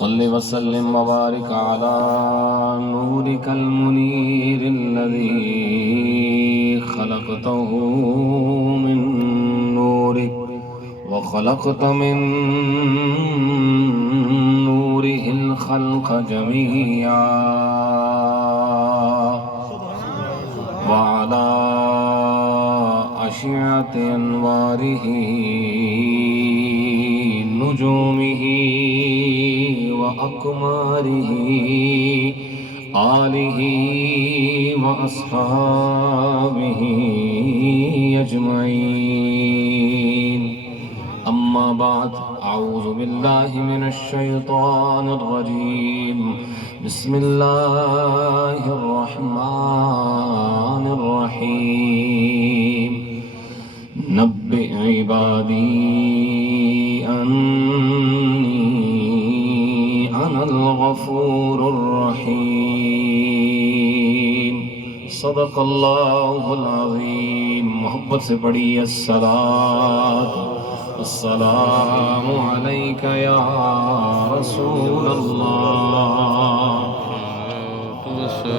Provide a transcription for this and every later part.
صل وسلم وبارك على نورك المنير الذي خلقته من نورك وخلقت من نوره الخلق جميعا وعلى أشعة أنواره نجومه وأقماره آله وأصحابه أجمعين أما بعد أعوذ بالله من الشيطان الرجيم بسم الله الرحمن الرحيم نبئ عبادي أني أنا الغفور الرحيم صدق الله العظيم. محبت سے پڑھی الصلاۃ السلام علیک یا رسول اللہ.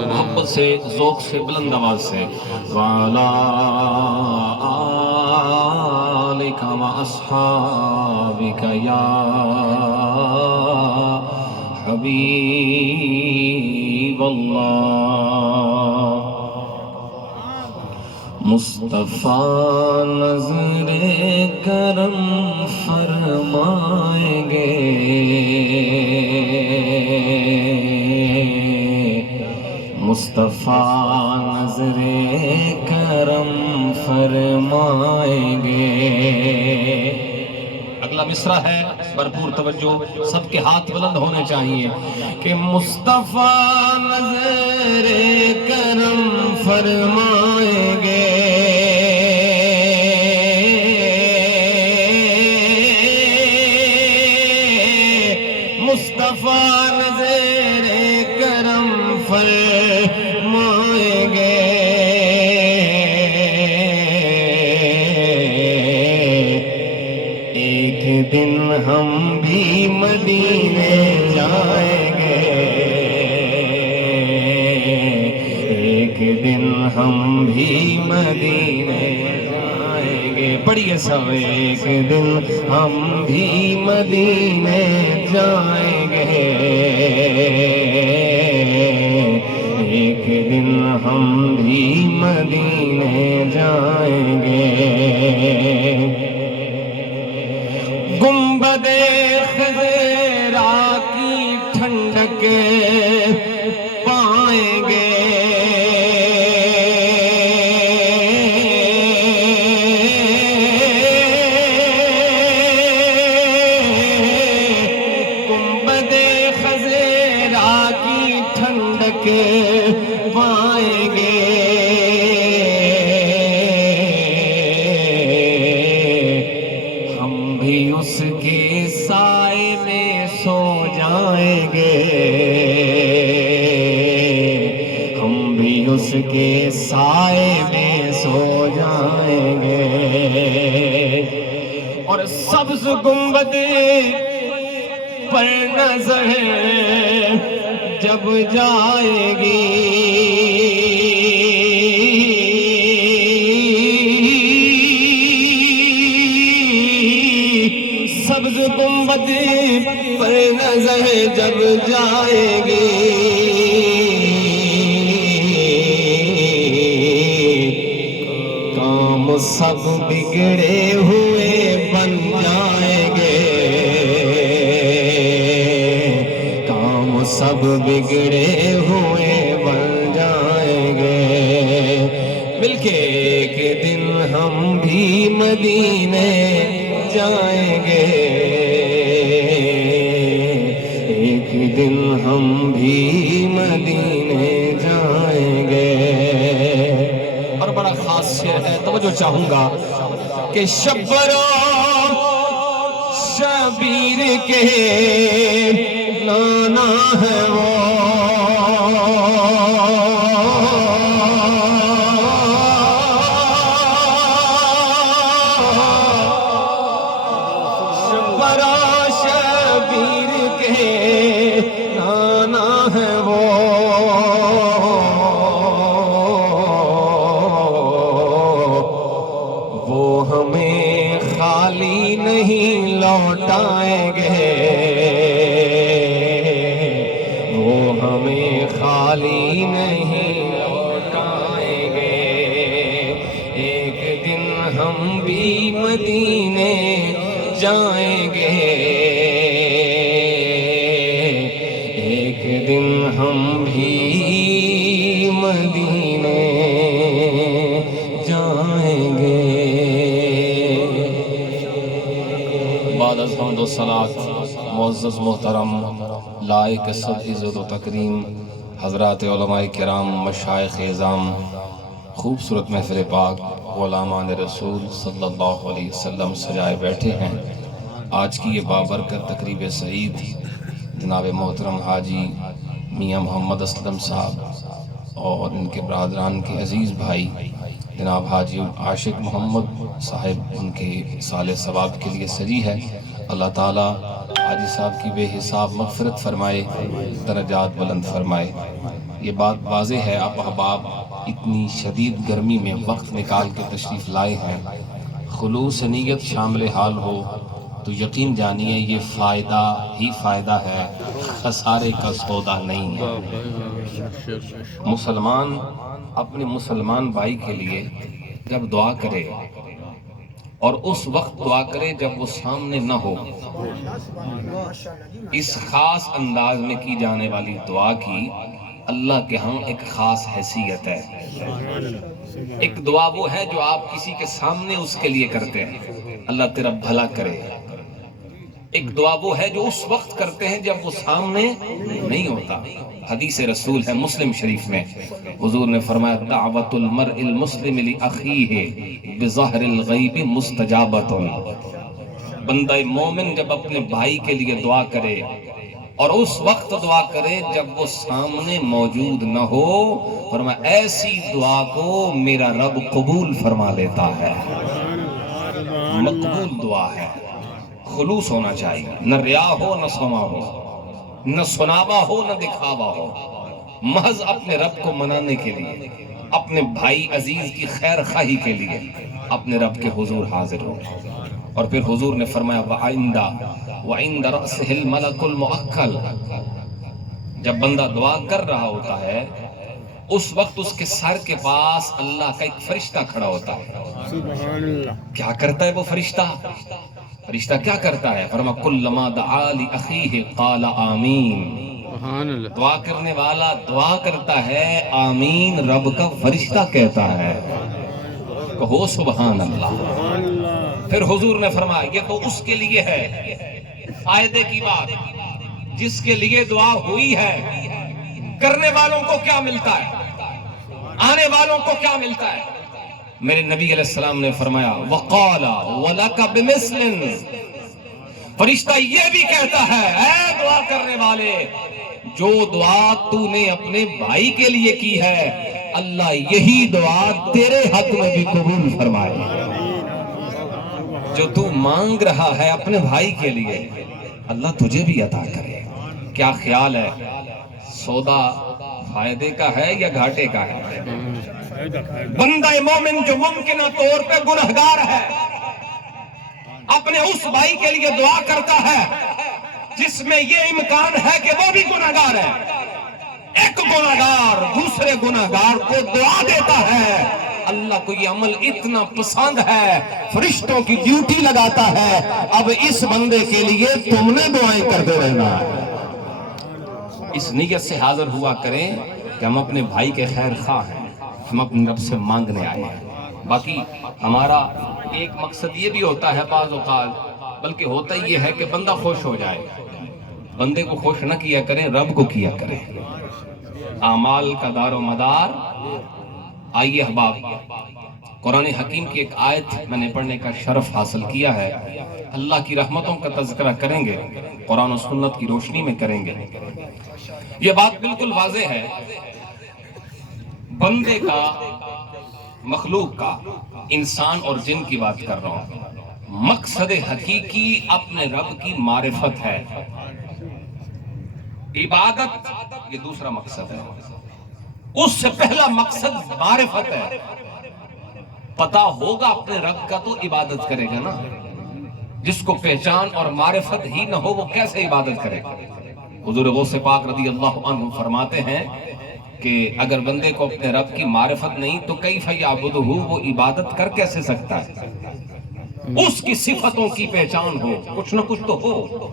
محبت سے، ذوق سے، بلند آواز سے وعلی آلک و اصحابک یا حبیب اللہ. مصطفیٰ نظر کرم فرمائیں گے، مصطفیٰ نظر کرم فرمائیں گے. اگلا مصرع ہے، بھرپور توجہ، سب کے ہاتھ بلند ہونے چاہیے کہ مصطفیٰ نظر کرم فرمائیں گے، مصطفیٰ نظر کرم فرمائیں گے. ایک دن ہم بھی مدینے جائیں گے، ایک دن ہم بھی مدینے جائیں گے. پڑھیے سب، ایک دن ہم بھی مدینے جائیں گے، ایک دن ہم بھی مدینے جائیں گے. گنبد خضرا کی ٹھنڈک پائیں گے، گنبد خضرا کی ٹھنڈک پائیں گے. اس کے سائے میں سو جائیں گے، ہم بھی اس کے سائے میں سو جائیں گے. اور سبز گنبد پر نظر جب جائے گی، سبز گنبد پر نظر جب جائے گی، کام سب بگڑے ہوئے بن جائیں گے، کام سب بگڑے ہوئے بن جائیں گے. مل کے ایک دن ہم بھی مدینے جائیں گے، ایک دن ہم بھی مدینے جائیں گے. اور بڑا خاص شعر ہے، توجہ چاہوں گا کہ شبر و شبیر کے نانا ہے وہ، شبیر کے خالی نہیں لوٹائیں گے، ایک دن ہم بھی مدینے جائیں گے، ایک دن ہم بھی مدینے جائیں گے۔ بعد از حمد و صلاۃ معزز محترم لائق سب عزت و تکریم حضرات علماء کرام، مشائخ اعظام، خوبصورت محفل پاک غلامان رسول صلی اللہ علیہ وسلم سجائے بیٹھے ہیں۔ آج کی یہ بابرکت تقریب سعید جناب محترم حاجی میاں محمد اسلم صاحب اور ان کے برادران کے عزیز بھائی جناب حاجی عاشق محمد صاحب ان کے سال ثواب کے لیے سجی ہے۔ اللہ تعالیٰ حاجی صاحب کی بے حساب مغفرت فرمائے، درجات بلند فرمائے۔ یہ بات واضح ہے، آپ احباب اتنی شدید گرمی میں وقت نکال کے تشریف لائے ہیں، خلوص نیت شامل حال ہو تو یقین جانیے یہ فائدہ ہی فائدہ ہے، خسارے کا سودا نہیں ہے۔ مسلمان اپنے مسلمان بھائی کے لیے جب دعا کرے اور اس وقت دعا کرے جب وہ سامنے نہ ہو، اس خاص انداز میں کی جانے والی دعا کی اللہ کے ہاں ایک خاص حیثیت ہے۔ ایک دعا وہ ہے جو آپ کسی کے سامنے اس کے لیے کرتے ہیں، اللہ تیرا بھلا کرے۔ ایک دعا وہ ہے جو اس وقت کرتے ہیں جب وہ سامنے نہیں ہوتا۔ حدیث رسول ہے مسلم شریف میں، حضور نے فرمایا دعوت المرء المسلم لأخیہ بظہر الغیب مستجابۃ۔ بندہ مومن جب اپنے بھائی کے لیے دعا کرے اور اس وقت دعا کرے جب وہ سامنے موجود نہ ہو، فرمایا ایسی دعا کو میرا رب قبول فرما لیتا ہے، مقبول دعا ہے۔ خلوص ہونا چاہیے، نہ ریا ہو نہ سما ہو، نہ سناوا ہو نہ دکھاوا ہو، محض اپنے رب کو منانے کے لیے، اپنے بھائی عزیز کی خیر خواہی کے لیے اپنے رب کے حضور حاضر ہو۔ اور پھر حضور نے فرمایا وَعِنْدَ رَأْسِهِ الْمَلَكُ الْمُؤَكَّلُ، جب بندہ دعا کر رہا ہوتا ہے اس وقت اس کے سر کے پاس اللہ کا ایک فرشتہ کھڑا ہوتا ہے۔ سبحان اللہ۔ کیا کرتا ہے وہ فرشتہ؟ فرشتہ کیا کرتا ہے؟ فرمایا کلما دعا لأخیہ قال آمین۔ سبحان اللہ۔ دعا کرنے والا دعا کرتا ہے، آمین رب کا فرشتہ کہتا ہے۔ کہو سبحان اللہ۔ پھر حضور نے فرمایا یہ تو اس کے لیے ہے فائدے کی بات جس کے لیے دعا ہوئی ہے، کرنے والوں کو کیا ملتا ہے، آنے والوں کو کیا ملتا ہے؟ میرے نبی علیہ السلام نے فرمایا وَقَالَ وَلَكَ بِمِثْلٍ، فرشتہ یہ بھی کہتا ہے اے دعا کرنے والے، جو دعا تو نے اپنے بھائی کے لیے کی ہے اللہ یہی دعا تیرے حق میں بھی قبول فرمائے۔ جو تو مانگ رہا ہے اپنے بھائی کے لیے اللہ تجھے بھی عطا کرے۔ کیا خیال ہے، سودا فائدے کا ہے یا گھاٹے کا ہے؟ بندہ مومن جو ممکنہ طور پہ گنہگار ہے اپنے اس بھائی کے لیے دعا کرتا ہے جس میں یہ امکان ہے کہ وہ بھی گنہگار ہے۔ ایک گنہگار دوسرے گنہگار کو دعا دیتا ہے، اللہ کو یہ عمل اتنا پسند ہے فرشتوں کی ڈیوٹی لگاتا ہے اب اس بندے کے لیے تم نے دعائیں کرتے رہنا ہے۔ اس نیت سے حاضر ہوا کریں کہ ہم اپنے بھائی کے خیر خواہ ہیں، ہم اپنے رب سے مانگنے آئے ہیں۔ باقی ہمارا ایک مقصد یہ بھی ہوتا ہے بعض اوقات، بلکہ ہوتا یہ ہے کہ بندہ خوش ہو جائے۔ بندے کو خوش نہ کیا کریں، رب کو کیا کریں۔ اعمال کا دار و مدار۔ آئیے احباب، قرآن حکیم کی ایک آیت میں نے پڑھنے کا شرف حاصل کیا ہے، اللہ کی رحمتوں کا تذکرہ کریں گے، قرآن و سنت کی روشنی میں کریں گے۔ یہ بات بالکل واضح ہے، بندے کا، مخلوق کا، انسان اور جن کی بات کر رہا ہوں، مقصد حقیقی اپنے رب کی معرفت ہے۔ عبادت یہ دوسرا مقصد ہے، اس سے پہلا مقصد معرفت ہے۔ پتہ ہوگا اپنے رب کا تو عبادت کرے گا نا، جس کو پہچان اور معرفت ہی نہ ہو وہ کیسے عبادت کرے گا؟ حضور غوث پاک رضی اللہ عنہ فرماتے ہیں کہ اگر بندے کو اپنے رب کی معرفت نہیں تو کیف یعبدہ، وہ عبادت کر کیسے سکتا ہے؟ اس کی صفتوں کی پہچان ہو، کچھ نہ کچھ تو ہو۔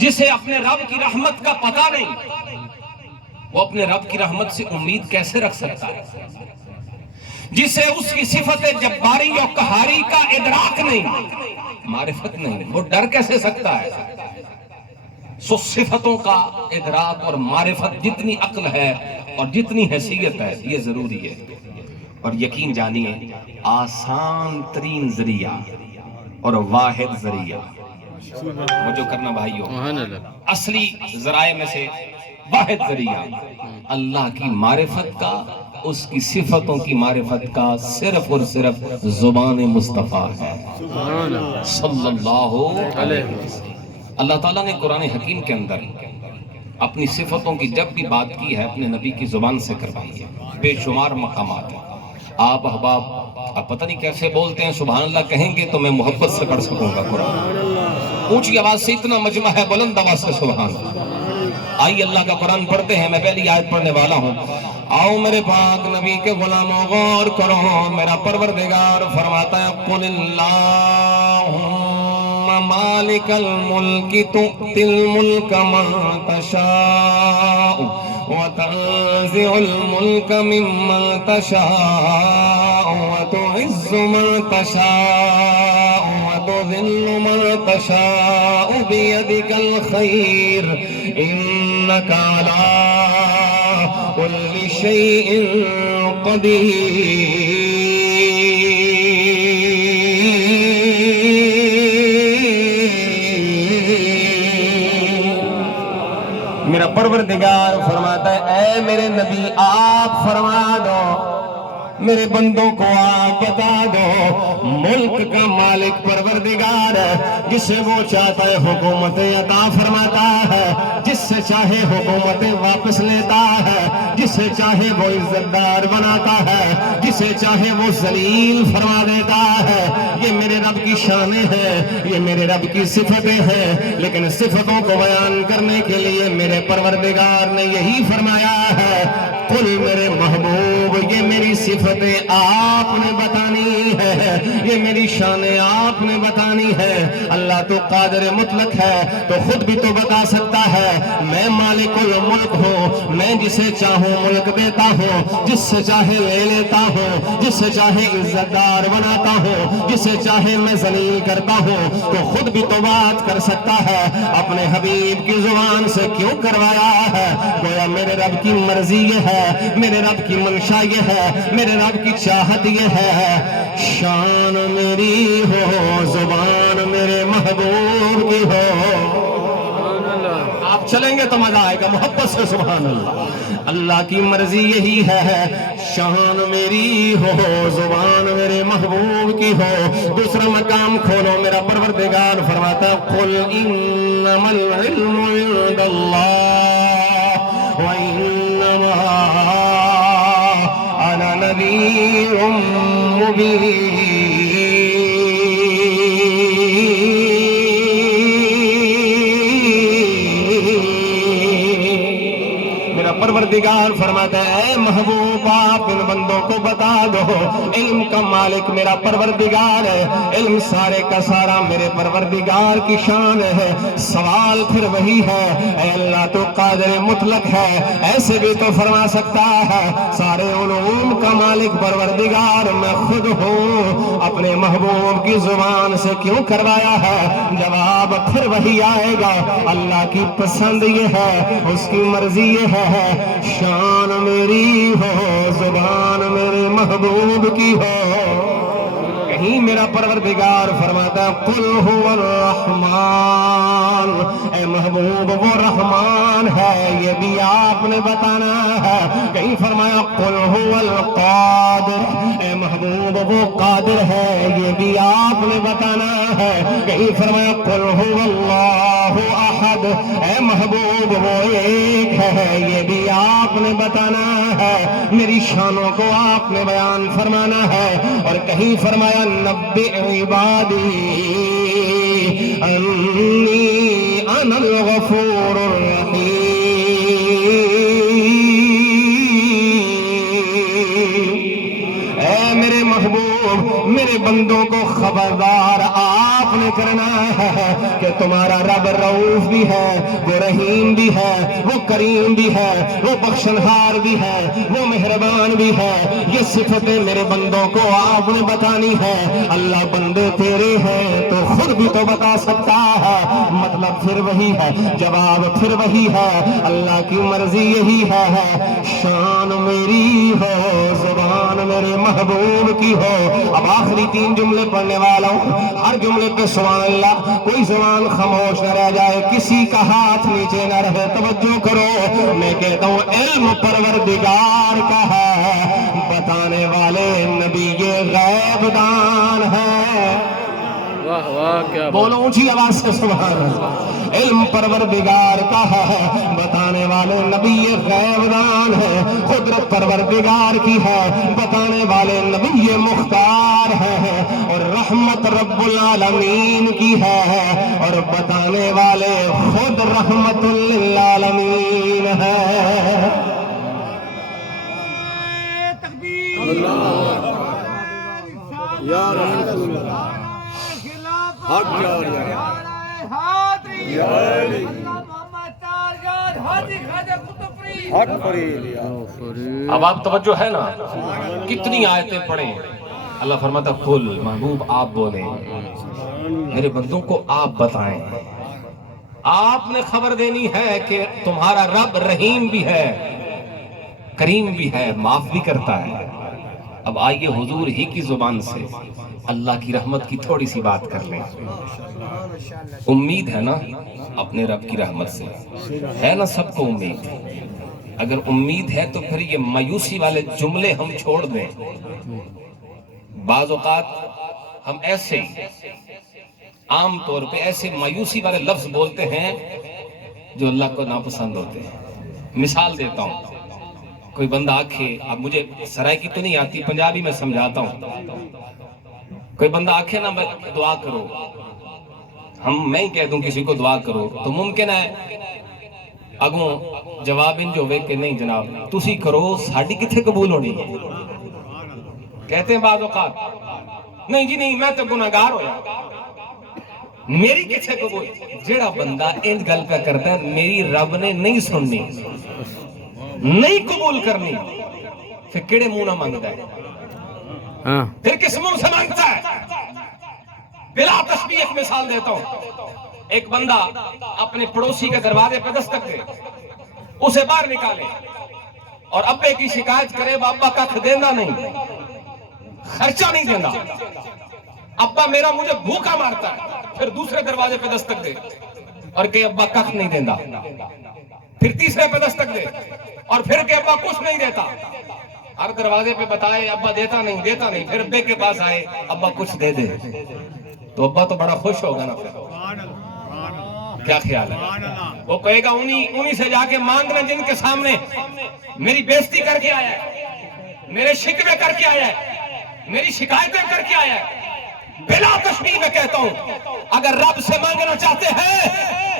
جسے اپنے رب کی رحمت کا پتہ نہیں، وہ اپنے رب کی رحمت سے امید کیسے رکھ سکتا ہے؟ جسے اس کی صفت جباری اور قہاری کا ادراک نہیں، معرفت نہیں، وہ ڈر کیسے سکتا ہے؟ سو صفتوں کا ادراک اور معرفت جتنی عقل ہے اور جتنی حیثیت ہے یہ ضروری ہے۔ اور یقین جانیے آسان ترین ذریعہ اور واحد ذریعہ، وہ جو کرنا بھائیو، سبحان اللہ، اصلی ذرائع میں سے واحد ذریعہ اللہ کی معرفت کا، اس کی صفتوں کی معرفت کا صرف اور صرف زبان مصطفیٰ ہے سبحان اللہ صلی اللہ علیہ علیہ وسلم۔ اللہ تعالیٰ نے قرآن حکیم کے اندر اپنی صفتوں کی جب بھی بات کی ہے اپنے نبی کی زبان سے کروائی ہے، بے شمار مقامات ہیں۔ آپ احباب اب پتہ نہیں کیسے بولتے ہیں، سبحان اللہ کہیں گے تو میں محبت سے پڑھ سکوں گا قرآن۔ اونچی آواز سے اتنا مجمع ہے، بلند آواز سے سبحان اللہ۔ آئیے اللہ کا قرآن پڑھتے ہیں، میں پہلی آیت پڑھنے والا ہوں۔ آؤ میرے پاک نبی کے غلاموں غور کرو، میرا پروردگار فرماتا ہے قل اللہم مالک الملک تؤتی الملک من تشاء وتنزع الملک ممن تشاء وتعز من تشاء وتذل من تشاء بيدك الخير إنك على كل شيء قدير۔ میرا پروردگار فرماتا ہے اے میرے نبی آپ فرما دو، میرے بندوں کو آپ بتا دو، ملک کا مالک پروردگار ہے، جسے وہ چاہتا ہے حکومت عطا فرماتا ہے، جس سے چاہے حکومت واپس لیتا ہے، جس سے چاہے وہ عزت دار بناتا ہے، جسے چاہے وہ ذلیل فرما دیتا ہے۔ یہ میرے رب کی شانیں ہیں، یہ میرے رب کی صفتیں ہیں، لیکن صفتوں کو بیان کرنے کے لیے میرے پروردگار نے یہی فرمایا ہے قل میرے محبوب یہ میری صفتیں آپ نے بتانی ہے، یہ میری شانیں آپ نے بتانی ہے۔ اللہ تو قادر مطلق ہے تو خود بھی تو بتا سکتا ہے میں مالک الملک ہوں، میں جسے چاہوں ملک دیتا ہوں، جس سے چاہے لے لیتا ہوں، جس سے چاہے عزت دار بناتا ہوں، جسے چاہے میں ذلیل کرتا ہوں، تو خود بھی تو بات کر سکتا ہے۔ اپنے حبیب کی زبان سے کیوں کروایا ہے؟ گویا میرے رب کی مرضی یہ ہے، میرے رب کی منشا یہ ہے، میرے رب کی چاہت یہ ہے شان میری ہو، زبان میرے محبوب کی ہو۔ آپ چلیں گے تو مزہ آئے گا محبت سے سبحان اللہ۔ اللہ کی مرضی یہی ہے شان میری ہو، زبان میرے محبوب کی ہو۔ دوسرا مقام کھولو، میرا پروردگار فرماتا ہے قل انما العلم عند اللہ وانما انا نذیر مبین۔ پروردگار فرماتا ہے اے محبوب آپ ان بندوں کو بتا دو علم کا مالک میرا پروردگار ہے، علم سارے کا سارا میرے پروردگار کی شان ہے۔ سوال پھر وہی ہے اے اللہ تو قادر مطلق ہے، ایسے بھی تو فرما سکتا ہے سارے علوم کا مالک پروردگار میں خود ہوں، اپنے محبوب کی زبان سے کیوں کروایا ہے؟ جواب پھر وہی آئے گا اللہ کی پسند یہ ہے، اس کی مرضی یہ ہے شان میری ہو، زبان میرے محبوب کی ہو۔ کہیں میرا پروردگار فرماتا ہے قل هو الرحمن، اے محبوب وہ رحمان ہے یہ بھی آپ نے بتانا ہے۔ کہیں فرمایا قل هو القادر، اے محبوب وہ قادر ہے یہ بھی آپ نے بتانا ہے۔ کہیں فرمایا قل هو اللہ احد، اے محبوب وہ ایک ہے یہ بھی آپ نے بتانا ہے۔ میری شانوں کو آپ نے بیان فرمانا ہے۔ اور کہیں فرمایا نبئ عبادی انی انا الغفور الرحیم۔ بندوں کو خبردار آپ نے کرنا ہے کہ تمہارا رب رؤوف بھی ہے، وہ رحیم بھی ہے، وہ کریم بھی ہے، وہ بخشنہار بھی ہے، وہ مہربان بھی ہے۔ یہ صفتیں میرے بندوں کو آپ نے بتانی ہے۔ اللہ بندے تیرے ہیں تو خود بھی تو بتا سکتا ہے، مطلب پھر وہی ہے، جواب پھر وہی ہے، اللہ کی مرضی یہی ہے۔ شان میری ہو، زبان میرے محبوب کی ہو۔ اب آخری 3 جملے پڑھنے والا ہوں، ہر جملے پہ سبحان اللہ، کوئی زبان خاموش نہ رہ جائے، کسی کا ہاتھ نیچے نہ رہے، توجہ کرو۔ میں کہتا ہوں علم پروردگار کا ہے، بتانے والے نبی غیب دان ہے۔ واہ واہ کیا بات۔ بولو اونچی آواز سے سبحان اللہ۔ علم پروردگار کا ہے، بتانے والے نبی غیب دان ہے۔ قدرت پروردگار کی ہے، بتانے والے نبی مختار ہے۔ اور رحمت رب العالمین کی ہے، اور بتانے والے خود رحمت للعالمین ہے۔ یا رسول اللہ حق اب آپ توجہ ہے نا، کتنی آیتیں پڑھیں، اللہ فرماتا قل، محبوب آپ بولیں، میرے بندوں کو آپ بتائیں، آپ نے خبر دینی ہے کہ تمہارا رب رحیم بھی ہے، کریم بھی ہے، معاف بھی کرتا ہے۔ اب آئیے حضور ہی کی زبان سے اللہ کی رحمت کی تھوڑی سی بات کر لیں۔ امید ہے نا اپنے رب کی رحمت سے، ہے نا سب کو امید؟ اگر امید ہے تو پھر یہ مایوسی والے جملے ہم چھوڑ دیں۔ بعض اوقات ہم ایسے عام طور پہ ایسے مایوسی والے لفظ بولتے ہیں جو اللہ کو ناپسند ہوتے ہیں۔ مثال دیتا ہوں، کوئی بندہ آکھے، اب مجھے سرائکی تو نہیں آتی، پنجابی میں سمجھاتا ہوں۔ کوئی بندہ آکھے نا دعا کرو، میں ہی کہہ دوں کسی کو دعا کرو تو ممکن ہے اگوں جواب انج ہوئے کہ نہیں جناب تسی کرو، ساڈی کتھے قبول ہونی ہے۔ کہتے ہیں بعض اوقات نہیں جی نہیں، میں تو گناہگار ہویا، میری کتھے قبول؟ جیڑا بندہ انج گل پہ کرتا ہے میری رب نے نہیں سننی، نہیں قبول کرنی، پھر کیڑے منہ نہ مانگتا ہے؟ پھر کس منہ سے مانگتا ہے؟ بلا تشبیہ ایک مثال دیتا ہوں۔ ایک بندہ اپنے پڑوسی کے دروازے پہ دستک دے، اسے باہر نکالے اور ابے کی شکایت کرے، ابا کھ دینا نہیں، خرچہ نہیں دینا، ابا میرا مجھے بھوکا مارتا ہے۔ پھر دوسرے دروازے پہ دستک دے اور کہ ابا کھ نہیں دینا، پھر تیسرے پہ دستک دے اور پھر کہ ابا کچھ نہیں دیتا۔ ہر دروازے پہ بتائے ابا دیتا نہیں دیتا نہیں، پھر ابے کے پاس آئے ابا کچھ دے دے، تو ابا تو بڑا خوش ہوگا نا۔ پھر کیا خیال ہے؟ وہ کہے گا انہی سے جا کے مانگنا جن کے سامنے میری بےزتی کر کے آیا ہے، میرے شکوے کر کے آیا ہے، میری شکایتیں کر کے آیا ہے۔ بلا تشبیہ میں کہتا ہوں، اگر رب سے مانگنا چاہتے ہیں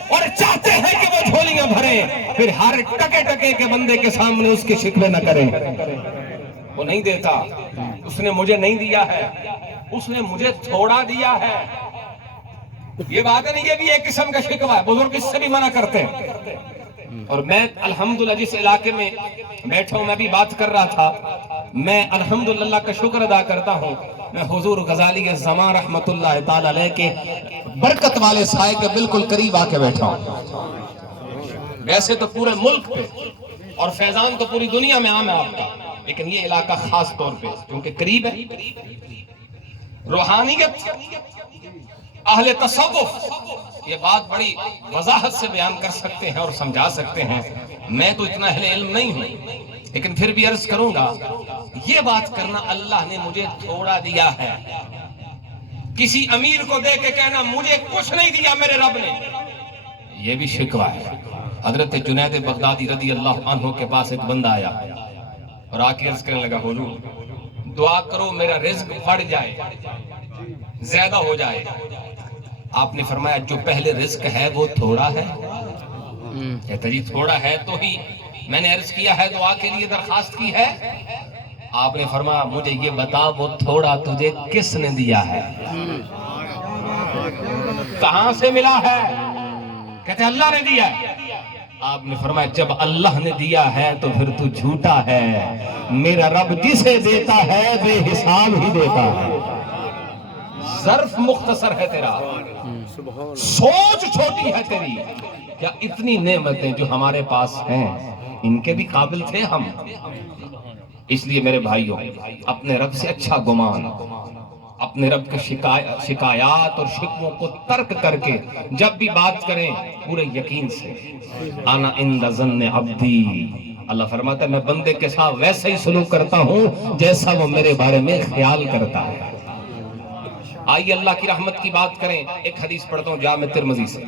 اور چاہتے ہیں کہ وہ جھولیاں بھریں، پھر ہر ٹکے ٹکے کے بندے کے سامنے اس کے شکوے نہ کریں۔ وہ نہیں دیتا، اس نے مجھے نہیں دیا ہے، اس نے مجھے تھوڑا دیا ہے۔ یہ بات نہیں، یہ بھی ایک قسم کا شکوہ ہے، بزرگ اس سے بھی منع کرتے ہیں۔ اور میں الحمدللہ جس علاقے میں بیٹھا ہوں، میں بھی بات کر رہا تھا، میں الحمدللہ کا شکر ادا کرتا ہوں، میں حضور غزالی الزمان رحمت اللہ تعالی علیہ کے برکت والے سائے کے بالکل قریب آ کے بیٹھا ہوں۔ ویسے تو پورے ملک پہ اور فیضان تو پوری دنیا میں عام ہے آپ کا، لیکن یہ علاقہ خاص طور پہ کیونکہ قریب ہے۔ روحانیت، اہل تصوف یہ بات بڑی وضاحت سے بیان کر سکتے ہیں اور سمجھا سکتے ہیں، میں تو اتنا اہل علم نہیں ہوں، لیکن پھر بھی عرض کروں گا، یہ بات کرنا اللہ نے مجھے تھوڑا دیا ہے، کسی امیر کو دے کے کہنا مجھے کچھ نہیں دیا میرے رب نے، یہ بھی شکوہ ہے۔ حضرت جنید بغدادی رضی اللہ عنہ کے پاس ایک بندہ آیا اور آ کے عرض کرنے لگا، حضور دعا کرو میرا رزق بڑھ جائے، زیادہ ہو جائے۔ آپ نے فرمایا جو پہلے رزق ہے وہ تھوڑا ہے؟ کہتا جی تھوڑا ہے تو ہی میں نے عرض کیا ہے، دعا کے لیے درخواست کی ہے۔ آپ نے فرمایا مجھے یہ بتا وہ تھوڑا تجھے کس نے دیا ہے؟ کہاں سے ملا ہے؟ کہتے اللہ نے دیا ہے۔ آپ نے فرمایا جب اللہ نے دیا ہے تو پھر تو جھوٹا ہے، میرا رب جسے دیتا ہے بے حساب ہی دیتا ہے۔ ظرف مختصر ہے تیرا، سوچ چھوٹی ہے تیری۔ کیا اتنی نعمتیں جو ہمارے پاس ہیں ان کے بھی قابل تھے ہم؟ اس لیے میرے بھائیوں اپنے رب سے اچھا گمان، اپنے رب کے شکایات اور شکووں کو ترک کر کے جب بھی بات کریں پورے یقین سے، انا عند ظن عبدی، اللہ فرماتا ہے میں بندے کے ساتھ ویسا ہی سلوک کرتا ہوں جیسا وہ میرے بارے میں خیال کرتا ہے۔ آئیے اللہ کی رحمت کی بات کریں۔ ایک حدیث پڑھتا ہوں جامع ترمذی سے،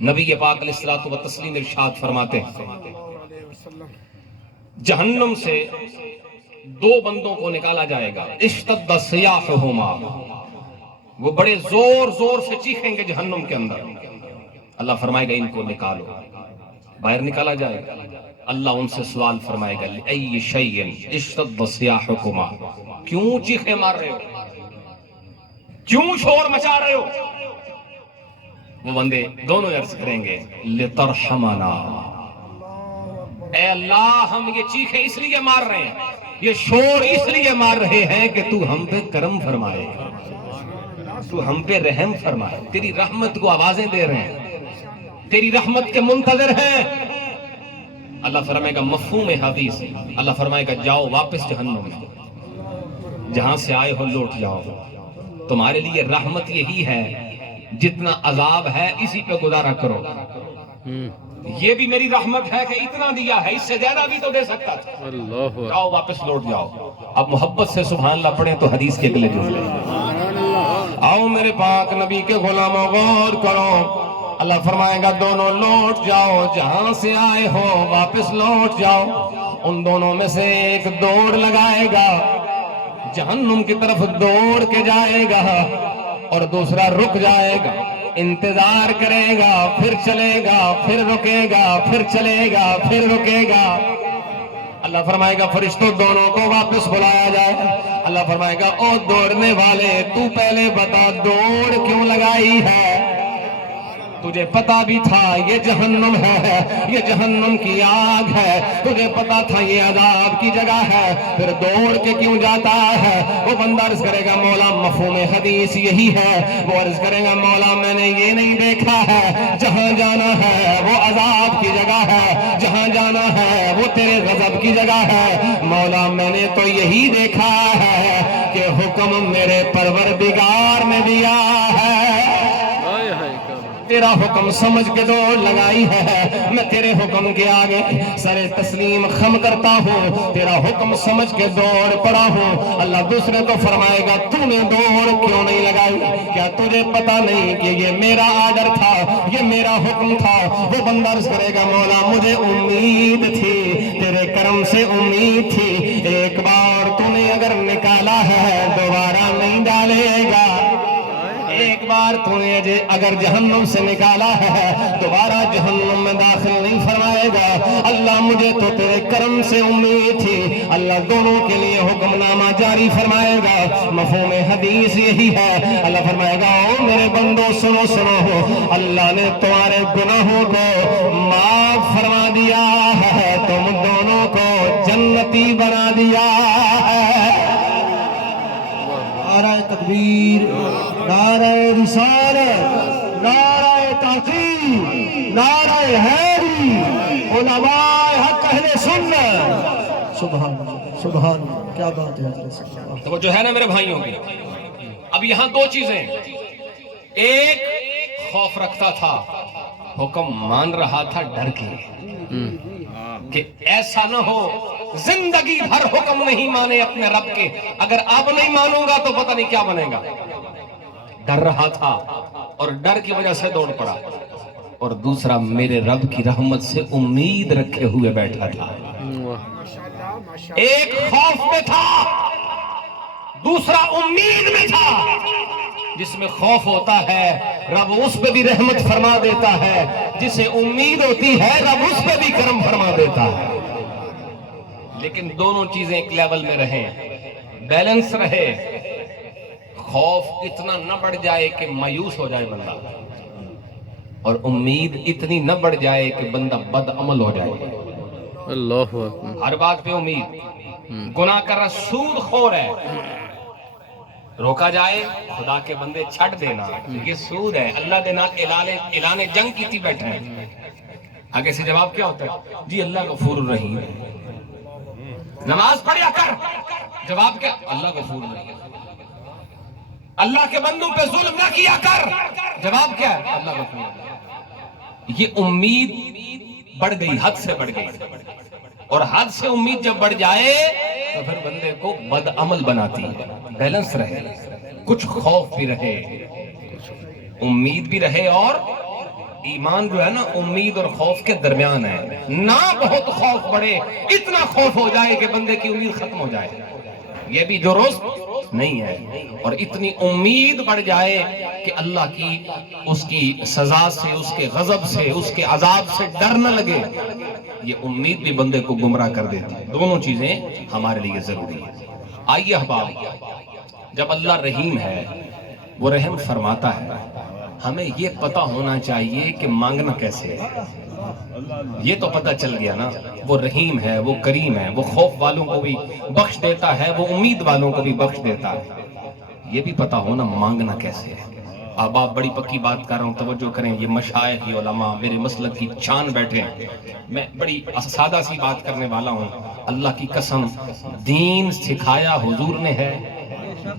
نبی پاک علیہ الصلوۃ والتسلیم ارشاد فرماتے ہیں جہنم سے دو بندوں کو نکالا جائے گا، اشتد صیاحہما، وہ بڑے زور زور سے چیخیں گے جہنم کے اندر، اللہ فرمائے گا ان کو نکالو، باہر نکالا جائے گا، اللہ ان سے سوال فرمائے گا لأی شیء اشتد صیاحکما، کیوں چیخیں مار رہے ہو، کیوں شور مچا رہے ہو؟ وہ بندے دونوں عرض کریں گے لترحمنا، اے اللہ ہم یہ چیخیں اس لیے مار رہے ہیں، یہ شور اس لیے مار رہے ہیں کہ تو ہم پہ کرم فرمائے، تو ہم پہ رحم فرمائے، تیری رحمت کو آوازیں دے رہے ہیں، تیری رحمت کے منتظر ہیں۔ اللہ فرمائے گا مفہوم حدیث، اللہ فرمائے گا جاؤ واپس جہنم میں، جہاں سے آئے ہو لوٹ جاؤ، تمہارے لیے رحمت یہی ہے، جتنا عذاب ہے اسی پہ گزارا کرو، یہ بھی میری رحمت ہے کہ اتنا دیا ہے، اس سے زیادہ بھی تو دے سکتا تھا، جاؤ واپس لوٹ جاؤ۔ اب محبت سے سبحان اللہ پڑھیں تو حدیث کے اگلے جملے، آؤ میرے پاک نبی کے غلاموں غور کرو، اللہ فرمائے گا دونوں لوٹ جاؤ، جہاں سے آئے ہو واپس لوٹ جاؤ۔ ان دونوں میں سے ایک دوڑ لگائے گا، جہنم کی طرف دوڑ کے جائے گا، اور دوسرا رک جائے گا، انتظار کرے گا، پھر چلے گا، پھر رکے گا، پھر چلے گا، پھر رکے گا۔ اللہ فرمائے گا فرشتوں دونوں کو واپس بلایا جائے، اللہ فرمائے گا او دوڑنے والے تو پہلے بتا دوڑ کیوں لگائی ہے؟ تجھے پتا بھی تھا یہ جہنم ہے، یہ جہنم کی آگ ہے، تجھے پتا تھا یہ عذاب کی جگہ ہے، پھر دوڑ کے کیوں جاتا ہے؟ وہ بندہ عرض کرے گا مولا مفہوم حدیث یہی ہے، وہ عرض کرے گا مولا میں نے یہ نہیں دیکھا ہے، جہاں جانا ہے وہ عذاب کی جگہ ہے، جہاں جانا ہے وہ تیرے غضب کی جگہ ہے، مولا میں نے تو یہی دیکھا ہے کہ حکم میرے پروردگار نے دیا ہے، تیرا حکم سمجھ کے دوڑ لگائی ہے، میں تیرے حکم کے آگے سر تسلیم خم کرتا ہوں، تیرا حکم سمجھ کے دوڑ پڑا ہوں۔ اللہ دوسرے کو فرمائے گا تو نے دوڑ کیوں نہیں لگائی؟ کیا تجھے پتا نہیں کہ یہ میرا آرڈر تھا، یہ میرا حکم تھا؟ وہ بندہ عرض کرے گا مولا مجھے امید تھی، تیرے کرم سے امید تھی، ایک بار تو نے اگر نکالا ہے دوبارہ نہیں ڈالے گا، ایک بار تو نے اگر جہنم سے نکالا ہے دوبارہ جہنم میں داخل نہیں فرمائے گا، اللہ مجھے تو تیرے کرم سے امید تھی، اللہ دونوں کے لیے حکم نامہ جاری فرمائے گا۔ مفہوم حدیث یہی ہے، اللہ فرمائے گا او میرے بندو سنو سنو، اللہ نے تمہارے گناہوں کو معاف فرما دیا ہے، تم دونوں کو جنتی بنا دیا ہے۔ نعرہ تکبیر، نعرہ رسالت، نعرہ تحقیق، نعرہ حیدری، علماء حق اہل سنت، سبحان اللہ سبحان اللہ، کیا بات ہے حضرت۔ تو جو ہے نا میرے بھائیوں کی، اب یہاں دو چیزیں، ایک خوف رکھتا تھا، حکم مان رہا تھا ڈر کے کہ ایسا نہ ہو زندگی بھر حکم نہیں مانے اپنے رب کے، اگر اب نہیں مانوں گا تو پتہ نہیں کیا بنے گا، ڈر رہا تھا اور ڈر کی وجہ سے دوڑ پڑا، اور دوسرا میرے رب کی رحمت سے امید رکھے ہوئے بیٹھا تھا، ایک خوف میں تھا دوسرا امید میں تھا، جس میں خوف ہوتا ہے رب اس پہ بھی رحمت فرما دیتا ہے، جسے امید ہوتی ہے رب اس پہ بھی کرم فرما دیتا ہے۔ لیکن دونوں چیزیں ایک لیول میں رہیں، بیلنس رہے، خوف اتنا نہ بڑھ جائے کہ مایوس ہو جائے بندہ، اور امید اتنی نہ بڑھ جائے کہ بندہ بد عمل ہو جائے۔ اللہ اکبر۔ ہر بات پہ امید، گناہ کر رہا سود خور ہے، روکا جائے خدا کے بندے چھٹ دینا، یہ سود ہے، اللہ دے نال اعلان جنگ کیتی بیٹھے ہیں۔ آگے سے جواب کیا ہوتا ہے؟ جی اللہ غفور الرحیم ہے۔ نماز پڑھیا کر، جواب کیا؟ اللہ غفور الرحیم۔ اللہ کے بندوں پہ ظلم نہ کیا کر، جواب کیا ہے؟ اللہ غفور الرحیم۔ یہ امید بڑھ گئی، حد سے بڑھ گئی، اور حد سے امید جب بڑھ جائے تو پھر بندے کو بد عمل بناتی ہے۔ بیلنس رہے، کچھ خوف بھی رہے، امید بھی رہے، اور ایمان جو ہے نا امید اور خوف کے درمیان ہے، نہ بہت خوف بڑھے، اتنا خوف ہو جائے کہ بندے کی امید ختم ہو جائے، یہ بھی درست نہیں ہے، اور اتنی امید بڑھ جائے کہ اللہ کی اس کی سزا سے، اس کے غضب سے، اس کے عذاب سے ڈر نہ لگے، یہ امید بھی بندے کو گمراہ کر دیتی ہے۔ دونوں چیزیں ہمارے لیے ضروری ہیں۔ آئیے احباب، جب اللہ رحیم ہے، وہ رحم فرماتا ہے، ہمیں یہ پتہ ہونا چاہیے کہ مانگنا کیسے ہے۔ یہ تو پتہ چل گیا نا، وہ رحیم ہے، وہ کریم ہے، وہ خوف والوں کو بھی بخش دیتا ہے، وہ امید والوں کو بھی بخش دیتا ہے، یہ بھی پتہ ہونا مانگنا کیسے ہے۔ آپ بڑی پکی بات کر رہا ہوں، توجہ کریں، یہ مشائخ علماء میرے مسلک کی چاند بیٹھے ہیں، میں بڑی سادہ سی بات کرنے والا ہوں۔ اللہ کی قسم، دین سکھایا حضور نے ہے،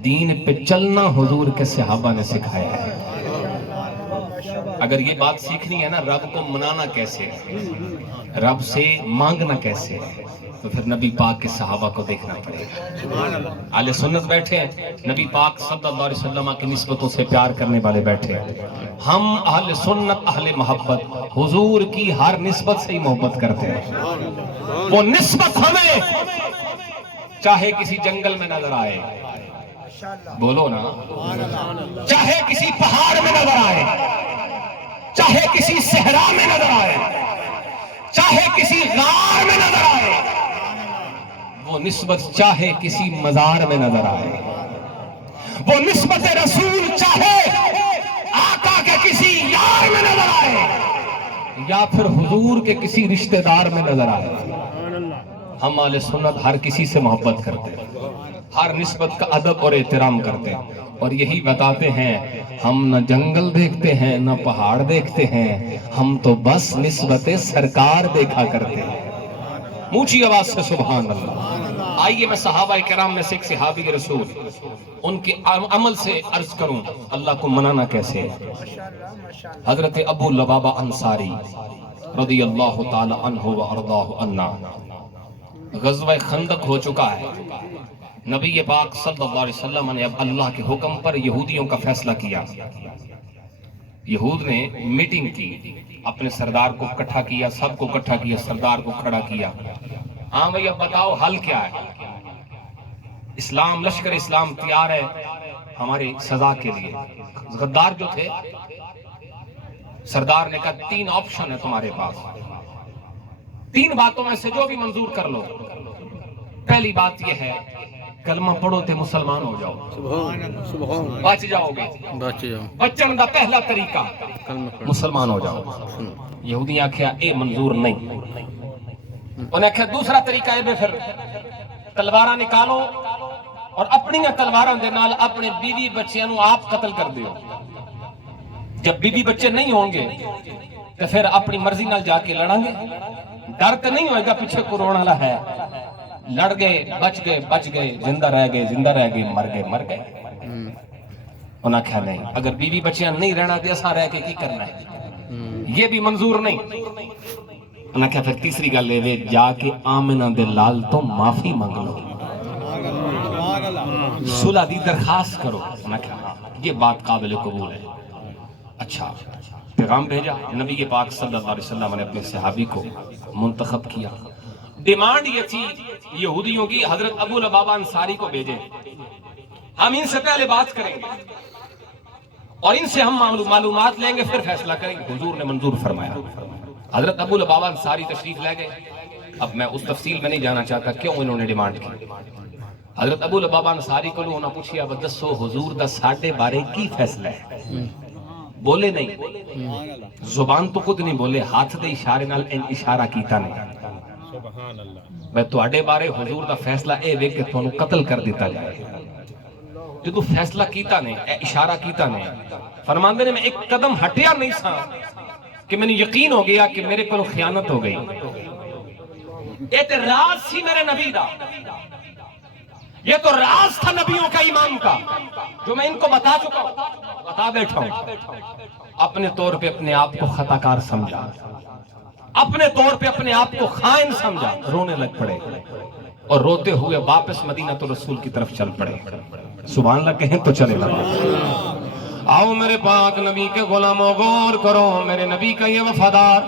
دین پہ چلنا حضور کے صحابہ نے سکھایا ہے۔ اگر یہ بات سیکھنی ہے نا، رب کو منانا کیسے ہے، رب سے مانگنا کیسے ہے، تو پھر نبی پاک کے صحابہ کو دیکھنا پڑے گا۔ اہل سنت بیٹھے ہیں، نبی پاک صلی اللہ علیہ وسلم کی نسبتوں سے پیار کرنے والے بیٹھے ہیں۔ ہم اہل سنت، اہل محبت، حضور کی ہر نسبت سے ہی محبت کرتے ہیں۔ وہ نسبت ہمیں چاہے کسی جنگل میں نظر آئے، بولو نا، چاہے کسی پہاڑ میں نظر آئے، چاہے کسی صحرا میں نظر آئے، چاہے کسی غار میں نظر آئے، وہ نسبت چاہے کسی مزار میں نظر آئے، وہ نسبت رسول چاہے آقا کے کسی یار میں نظر آئے، یا پھر حضور کے کسی رشتہ دار میں نظر آئے، ہم اہل سنت ہر کسی سے محبت کرتے ہیں، ہر نسبت کا ادب اور احترام کرتے ہیں، اور یہی بتاتے ہیں ہم نہ جنگل دیکھتے ہیں نہ پہاڑ دیکھتے ہیں، ہم تو بس نسبت سرکار دیکھا کرتے ہیں۔ اونچی آواز سے سبحان اللہ۔ آئیے میں صحابہ کرام میں سے ایک صحابی رسول، ان کے عمل سے عرض کروں اللہ کو منانا کیسے ہے۔ حضرت ابو لبابہ انصاری رضی اللہ تعالی عنہ و ارضاہ عنا، غزوہ خندق ہو چکا ہے، نبی پاک صلی اللہ علیہ وسلم نے اب اللہ کے حکم پر یہودیوں کا فیصلہ کیا۔ یہود نے میٹنگ کی، اپنے سردار کو اکٹھا کیا، سب کو اکٹھا کیا، سردار کو کھڑا کیا، ہاں بھئی اب بتاؤ حل کیا ہے؟ اسلام، لشکر اسلام تیار ہے ہماری سزا کے لیے۔ غدار جو تھے، سردار نے کہا 3 آپشن ہے تمہارے پاس، 3 باتوں میں سے جو بھی منظور کر لو۔ پہلی بات یہ ہے کلمہ پڑھو تے مسلمان ہو جاؤ، سبحان بچ جاؤ گے، بچن دا پہلا طریقہ مسلمان ہو جاؤ۔ یہودی آکھیا اے منظور نہیں، انہیں آکھیا دوسرا طریقہ ہے پھر تلوارہ نکالو اور اپنی تلواراں دے نال اپنے بیوی بچیاں نو آپ قتل کر دیو، جب بیوی بچے نہیں ہوں گے تو پھر اپنی مرضی نال جا کے لڑیں گے، ڈر تو نہیں ہوئے گا پیچھے کورونا والا ہے، لڑ گئے بچ گئے، زندہ رہ گئے، مر گئے۔ انہوں نے کہا نہیں، اگر بیوی بچیاں نہیں رہنا تو ایسا رہ کے کی کرنا ہے، یہ بھی منظور نہیں۔ انہوں نے کہا پھر تیسری گل ہے جا کے آمنہ دے لال تو معافی مانگ لو، صلح دی درخواست کرو۔ انہوں نے کہا یہ بات قابل قبول ہے۔ اچھا، پیغام بھیجا، نبی پاک صلی اللہ علیہ وسلم نے اپنے صحابی کو منتخب کیا۔ ڈیمانڈ یہ تھی یہودیوں کی، حضرت ابو لبابہ انصاری کو بھیجیں، ہم ان سے پہلے بات کریں گے اور ان سے ہم معلومات لیں گے، پھر فیصلہ کریں گے۔ حضور نے منظور فرمایا۔ حضرت ابو لبابہ انصاری تشریف لے گئے، اب میں اس تفصیل میں نہیں جانا چاہتا کیوں انہوں نے ڈیمانڈ کی۔ حضرت ابو لبابہ انصاری کو انہوں نے پوچھیا اب دسو حضور دا ساڈے بارے کی فیصلہ ہے؟ بولے نہیں، زبان تو خود نہیں بولے، ہاتھ دے اشارے نال اشارہ کیتا نہیں۔ میں تواڈے بارے حضور دا فیصلہ اے وے کہ تانوں قتل کر دیتا جائے۔ جدو فیصلہ کیتا نے، اشارہ کیتا نے، فرماندے نے میں ایک قدم ہٹیا نہیں سا کہ میں نے یقین ہو گیا کہ میرے کو خیانت ہو گئی۔ یہ تو راز سی میرے نبی دا، یہ تو راز تھا نبیوں کا ایمان کا جو میں ان کو بتا چکا ہوں، بتا بیٹھا ہوں۔ اپنے طور پہ اپنے آپ کو خطا کار سمجھا، اپنے طور پہ اپنے آپ کو خائن سمجھا، رونے لگ پڑے اور روتے ہوئے واپس مدینہ تو رسول کی طرف چل پڑے۔ سبحان اللہ کہیں تو چلے لگا۔ آؤ میرے پاک نبی کے غلاموں غور کرو، میرے نبی کا یہ وفادار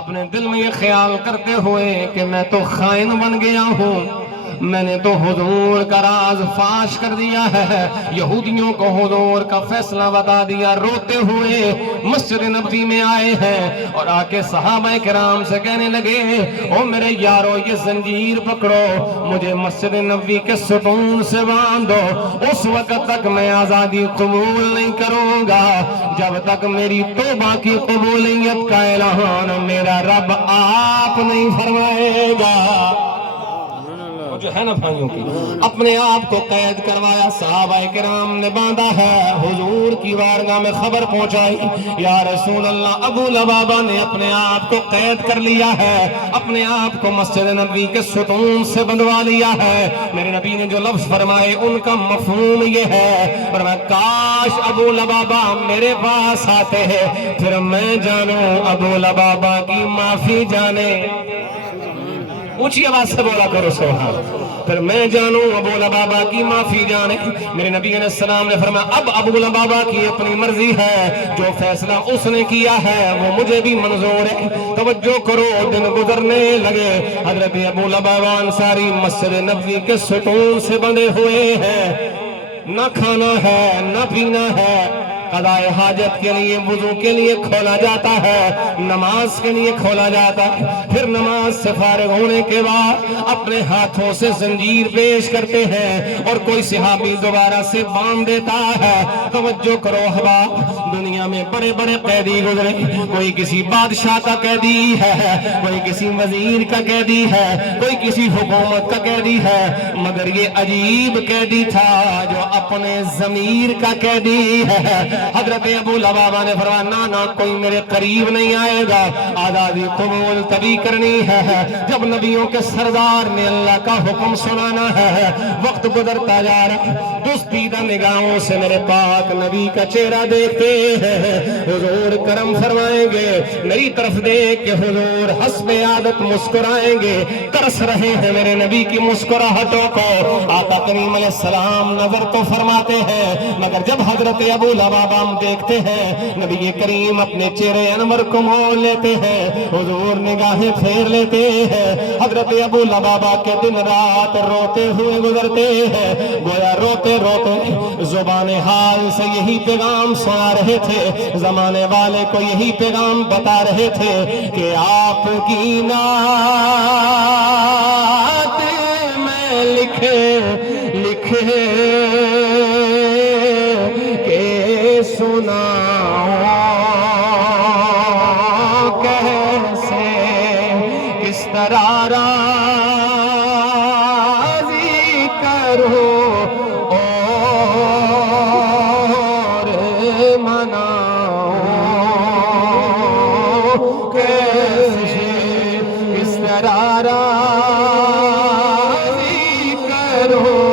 اپنے دل میں یہ خیال کرتے ہوئے کہ میں تو خائن بن گیا ہوں، میں نے تو حضور کا راز فاش کر دیا ہے، یہودیوں کو حضور کا فیصلہ بتا دیا، روتے ہوئے مسجد نبوی میں آئے ہیں اور آ کے صحابہ کرام سے کہنے لگے او میرے یارو یہ زنجیر پکڑو، مجھے مسجد نبوی کے ستون سے باندھو، اس وقت تک میں آزادی قبول نہیں کروں گا جب تک میری توبہ کی قبولیت کا اعلان میرا رب آپ نہیں فرمائے گا۔ جو ہے نا بھائیوں کی اپنے آپ کو قید کروایا، صحابہ کرام نے باندھا ہے، حضور کی بارگاہ میں خبر پہنچائی یا رسول اللہ ابو لبابہ نے اپنے آپ کو قید کر لیا ہے، اپنے آپ کو مسجد نبوی کے ستون سے بندھوا لیا ہے۔ میرے نبی نے جو لفظ فرمائے ان کا مفہوم یہ ہے، فرمایا کاش ابو لبابہ میرے پاس آتے ہیں پھر میں جانوں ابو لبابہ کی معافی جانے، اونچی آواز سے بولا کرو سبحان، پھر میں جانوں ابو لبابہ کی معافی جانے۔ میرے نبی علیہ السلام نے فرمایا اب ابو لبابہ کی اپنی مرضی ہے، جو فیصلہ اس نے کیا ہے وہ مجھے بھی منظور ہے۔ توجہ کرو، دن گزرنے لگے، حضرت ابو لبابہ انصاری مسجد نبوی کے ستون سے بندھے ہوئے ہیں، نہ کھانا ہے نہ پینا ہے، قضاء حاجت کے لیے وضو کے لیے کھولا جاتا ہے، نماز کے لیے کھولا جاتا ہے، پھر نماز سے فارغ ہونے کے بعد اپنے ہاتھوں سے زنجیر پیش کرتے ہیں اور کوئی صحابی دوبارہ سے باندھ دیتا ہے۔ توجہ کرو احباب، دنیا میں بڑے بڑے قیدی گزرے، کوئی کسی بادشاہ کا قیدی ہے، کوئی کسی وزیر کا قیدی ہے، کوئی کسی حکومت کا قیدی ہے، مگر یہ عجیب قیدی تھا جو اپنے ضمیر کا قیدی ہے۔ حضرت ابو لبابہ نے فرمایا نا کوئی میرے قریب نہیں آئے گا، آزادی قبول تبھی کرنی ہے جب نبیوں کے سردار نے اللہ کا حکم سنانا ہے۔ وقت گزرتا جا رہا، دستیدہ نگاہوں سے میرے پاک نبی کا چہرہ دیکھتے ہیں، حضور کرم فرمائیں گے، میری طرف دیکھ کے حضور حسب عادت مسکرائیں گے، ترس رہے ہیں میرے نبی کی مسکراہٹوں کو۔ آقا کریم علیہ السلام نظر تو فرماتے ہیں مگر جب حضرت ابو لبابہ ہم دیکھتے ہیں نبی کریم اپنے چہرے انور کو مول لیتے ہیں، حضور نگاہیں پھیر لیتے ہیں۔ حضرت ابو لبابہ کے دن رات روتے ہوئے گزرتے ہیں، گویا روتے روتے زبان حال سے یہی پیغام سنا رہے تھے، زمانے والے کو یہی پیغام بتا رہے تھے کہ آپ کی نعت میں لکھے سناؤں کیسے، کس طرح راضی کروں اور مناؤں کیسے، کس طرح راضی کروں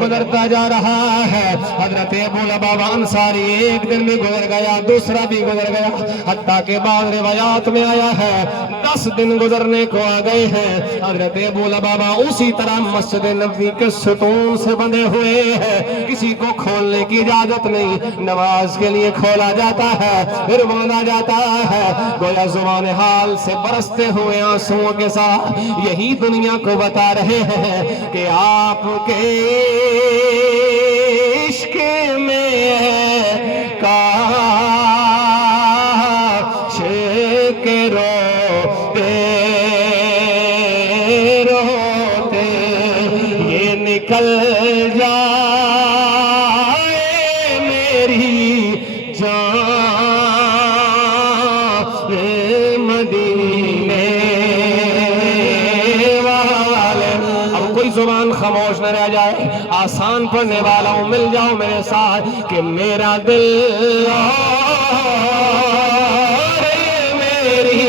گزرتا جا رہا ہے۔ حضرت ابو لبابہ انصاری ایک دن بھی گزر گیا، دوسرا بھی گزر گیا، حتیٰ کہ بعض روایات میں آیا ہے 10 دن گزرنے کو آ گئے ہیں۔ حضرت ابو لبابہ اسی طرح مسجد نبوی کے ستون سے بندھے ہوئے ہیں، کسی کو کھولنے کی اجازت نہیں، نماز کے لیے کھولا جاتا ہے پھر باندھا جاتا ہے، گویا زبان حال سے برستے ہوئے آنسوؤں کے ساتھ یہی دنیا کو بتا رہے ہیں کہ آپ کے جائے میری جان مدینے والے. اب کوئی زبان خاموش نہ رہ جائے. آسان پڑھنے والا ہوں مل جاؤ میرے ساتھ کہ میرا دل میری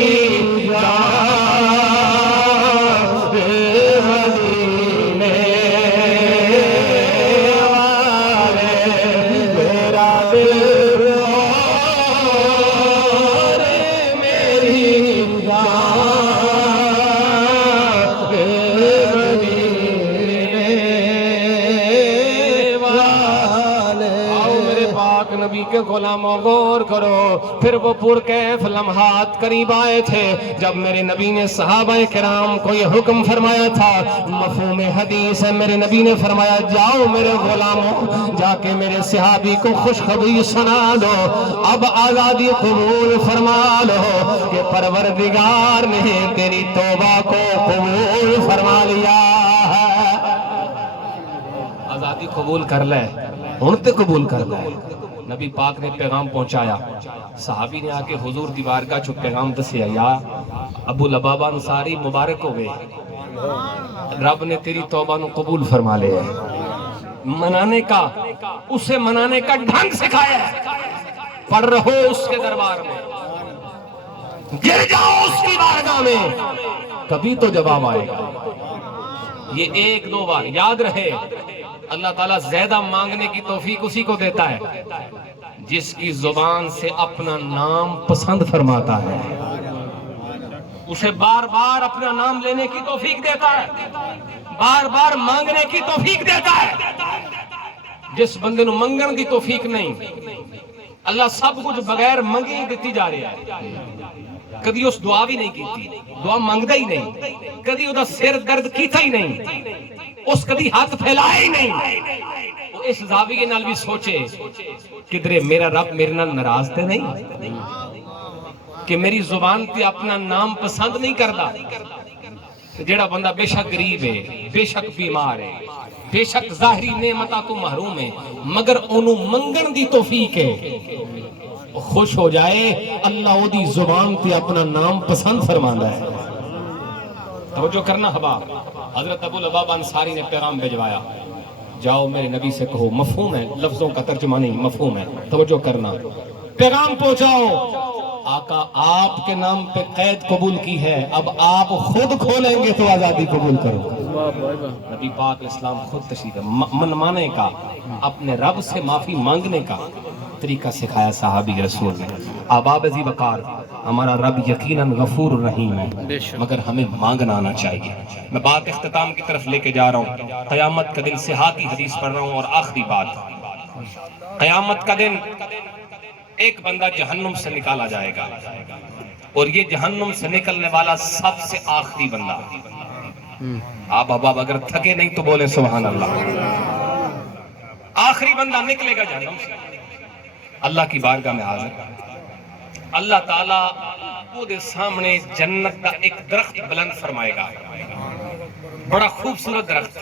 نبی کے غلاموں غور کرو. پھر وہ پرکیف لمحات قریب آئے تھے جب میرے نبی نے صحابہ کرام کو یہ حکم فرمایا تھا. مفہوم حدیث ہے میرے نبی نے فرمایا جاؤ میرے غلاموں جا کے میرے صحابی کو خوشخبری سنا دو. اب آزادی قبول فرما لو کہ پروردگار نے تیری توبہ کو قبول فرما لیا ہے. آزادی قبول کر لے ہن تے قبول کر لے. نبی پاک نے پیغام پہنچایا. صحابی نے آکے حضور دی بارگاہ چو پیغام دسیا یا ابو لبابہ انصاری مبارک ہو گئے رب نے تیری توبہ نو قبول فرما لے ہے. منانے کا اسے منانے کا ڈھنگ سکھایا ہے. پڑھ رہو اس کے دربار میں گر جاؤ اس کی بارگاہ میں کبھی تو جواب آئے گا. یہ ایک دو بار یاد رہے. اللہ تعالیٰ زیادہ مانگنے کی توفیق اسی کو دیتا ہے جس کی زبان سے اپنا نام پسند فرماتا ہے. اسے بار بار اپنا نام لینے کی توفیق دیتا ہے. بار بار مانگنے کی توفیق دیتا ہے. جس بندے نو منگن کی توفیق نہیں اللہ سب کچھ بغیر منگے ہی دیتی جا رہی ہے. کدی اس دعا بھی نہیں کی دعا مانگدا ہی نہیں. کدی وہ سر درد کیتا ہی نہیں. اس کدی ہاتھ پھیلائے ہی نہیں. وہ اس زاویے نال بھی سوچے کدھرے میرا رب میرے نال ناراض تے نہیں کہ میری زبان تے اپنا نام پسند نہیں کردا. جیڑا بندہ بے شک غریب ہے بے شک بیمار ہے بے شک ظاہری نعمتاں تو محروم ہے مگر اونوں منگن دی توفیق ہے خوش ہو جائے اللہ او دی زبان تے اپنا نام پسند فرماندا ہے. توجہ کرنا حباب. حضرت ابو لبابہ انصاری نے پیغام بھجوایا جاؤ میرے نبی سے کہو. مفہوم ہے لفظوں کا ترجمہ نہیں مفہوم ہے. توجہ کرنا. پیغام پہنچاؤ آقا آپ کے نام پہ قید قبول کی ہے اب آپ خود کھولیں گے تو آزادی قبول کرو. نبی پاک اسلام خود تشریف منوانے کا اپنے رب سے معافی مانگنے کا طریقہ سکھایا صحابی رسول نے. آباب ذی وقار ہمارا رب یقیناً غفور الرحیم ہے مگر ہمیں مانگنا آنا چاہیے. میں بات اختتام کی طرف لے کے جا رہا ہوں. قیامت کا دن صحاح کی حدیث پڑھ رہا ہوں اور آخری بات قیامت کا دن ایک بندہ جہنم سے نکالا جائے گا اور یہ جہنم سے نکلنے والا سب سے آخری بندہ. آپ اباب اگر تھکے نہیں تو بولے سبحان اللہ. آخری بندہ نکلے گا جہنم سے. اللہ کی بارگاہ میں حاضر اللہ تعالیٰ وہ دے سامنے جنت کا ایک درخت بلند فرمائے گا. بڑا خوبصورت درخت.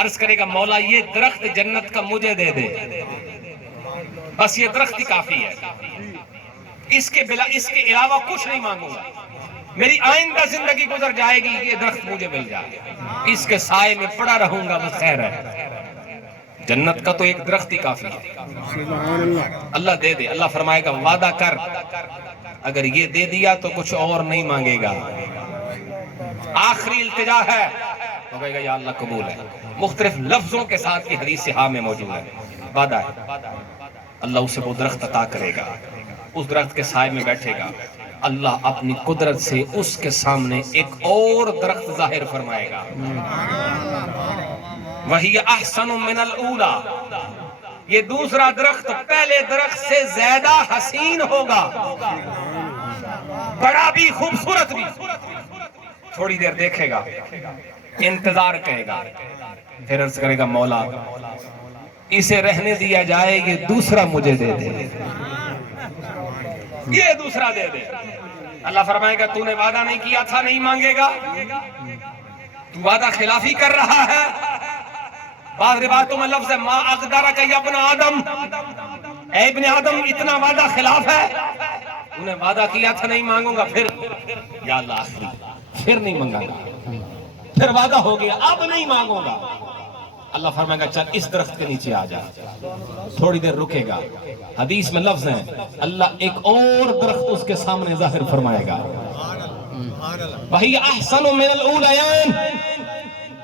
عرض کرے گا مولا یہ درخت جنت کا مجھے دے دے بس یہ درخت ہی کافی ہے. اس کے علاوہ کچھ نہیں مانگوں گا. میری آئندہ زندگی گزر جائے گی یہ درخت مجھے مل جائے اس کے سائے میں پڑا رہوں گا بس خیر ہے. جنت کا تو ایک درخت ہی کافی ہے. اللہ دے دے. اللہ فرمائے گا وعدہ کر اگر یہ دے دیا تو کچھ اور نہیں مانگے گا. آخری التجا ہے تو کہے گا یا اللہ قبول ہے. مختلف لفظوں کے ساتھ کی حدیث صحیح میں موجود ہے. وعدہ ہے اللہ اسے وہ درخت عطا کرے گا. اس درخت کے سائے میں بیٹھے گا. اللہ اپنی قدرت سے اس کے سامنے ایک اور درخت ظاہر فرمائے گا. وہی احسن من الاولی. یہ دوسرا درخت پہلے درخت سے زیادہ حسین ہوگا بڑا بھی خوبصورت بھی. تھوڑی دیر دیکھے گا انتظار کہے گا پھر عرض کرے گا مولا اسے رہنے دیا جائے یہ دوسرا مجھے دے دے یہ دوسرا دے دے. اللہ فرمائے گا تو نے وعدہ نہیں کیا تھا نہیں مانگے گا تو وعدہ خلافی کر رہا ہے. بعض روایتوں میں لفظ ہے ما اقدرک یا ابن آدم، اے ابن آدم اتنا وعدہ خلاف ہے. انہیں وعدہ کیا تھا نہیں مانگوں گا، پھر یا اللہ آخری پھر نہیں مانگا گا، پھر وعدہ ہو گیا اب نہیں مانگوں گا. اللہ فرمائے گا چل اس درخت کے نیچے آ جا، تھوڑی دیر رکے گا. حدیث میں لفظ ہیں اللہ ایک اور درخت اس کے سامنے ظاہر فرمائے گا، وہی احسن من الاولیان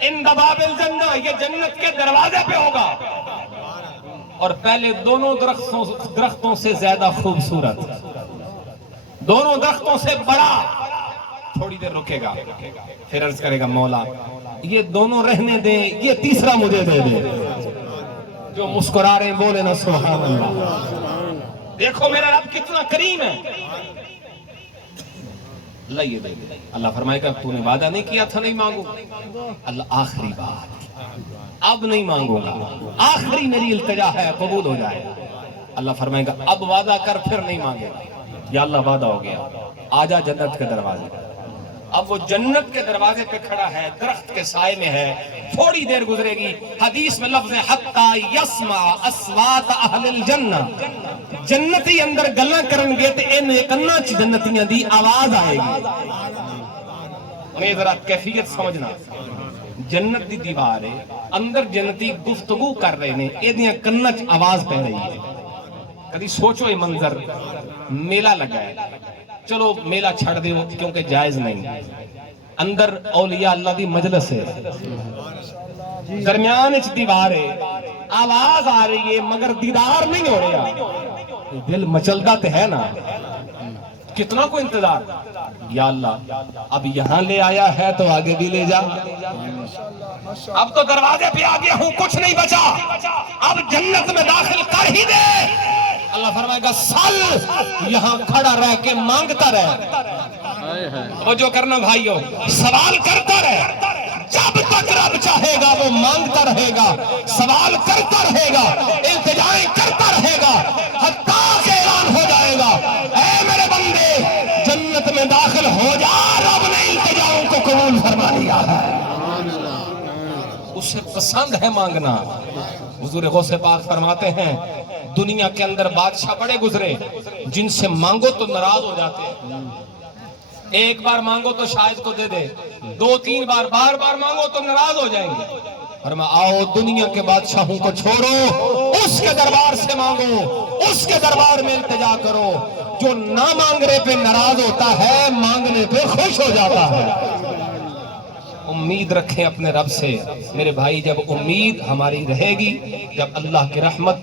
عند باب الجنہ، یہ جنت کے دروازے پہ ہوگا، اور پہلے دونوں درختوں سے زیادہ خوبصورت، دونوں درختوں سے بڑا. تھوڑی دیر رکے گا، پھر عرض کرے گا مولا یہ دونوں رہنے دیں، یہ تیسرا مجھے دے دے. جو مسکرا رہے ہیں بولے نا سبحان اللہ. دیکھو میرا رب کتنا کریم ہے. اللہ یہ دے دے. اللہ فرمائے گا تو نے وعدہ نہیں کیا تھا نہیں مانگو. اللہ آخری بات اب نہیں مانگوں گا، آخری میری التجا ہے قبول ہو جائے. اللہ فرمائے گا اب وعدہ کر پھر نہیں مانگے گا. یا اللہ وعدہ ہو گیا، آجا جنت کے دروازے. اب وہ جنت کے دروازے پہ کھڑا ہے، درخت کے سائے میں ہے. تھوڑی دیر گزرے گی، حدیث میں لفظ ہے حتی یسمع اصوات اہل الجنہ، جنتی اندر گلاں کرن گے تے ان کنا چ جنتیاں دی آواز آئے گی. میں ذرا کیفیت سمجھنا، جنت دی دیوار ہے، اندر جنتی گفتگو کر رہے نے، ایدیاں کنا چ آواز پہ رہی ہے. کبھی سوچو یہ منظر، میلہ لگا ہے، چلو میلہ چھڑ دے کیونکہ جائز نہیں، اندر اولیاء اللہ دی مجلس ہے، درمیان اچ دیوار ہے، آواز آ رہی ہے مگر دیدار نہیں ہو رہا. دل مچلدہ تے ہے نا، کتنا کو انتظار. یا اللہ اب یہاں لے آیا ہے تو آگے بھی لے جا. اب تو دروازے پہ آ گیا ہوں، کچھ نہیں بچا، اب جنت میں داخل کر ہی دے. اللہ فرمائے گا سل، یہاں کھڑا رہ کے مانگتا رہ. وہ جو کرنا بھائیو، سوال کرتا رہ، جب تک رب چاہے گا وہ مانگتا رہے گا، سوال کرتا رہے گا، التجائیں کرتا رہے گا، حتیٰ کہ اعلان ہو جائے گا اے میرے بندے جنت میں داخل ہو جا. رب نے التجاؤں کو قبول فرما لیا ہے، اسے پسند ہے مانگنا. حضور غوث پاک فرماتے ہیں دنیا کے اندر بادشاہ بڑے گزرے جن سے مانگو تو ناراض ہو جاتے ہیں. ایک بار مانگو تو شاید کو دے دے، دو تین بار بار بار مانگو تو ناراض ہو جائیں گے. فرما آؤ دنیا کے بادشاہوں کو چھوڑو، اس کے دربار سے مانگو، اس کے دربار میں التجا کرو. جو نہ مانگنے پہ ناراض ہوتا ہے، مانگنے پہ خوش ہو جاتا ہے. امید رکھیں اپنے رب سے میرے بھائی. جب امید ہماری رہے گی، جب اللہ کی رحمت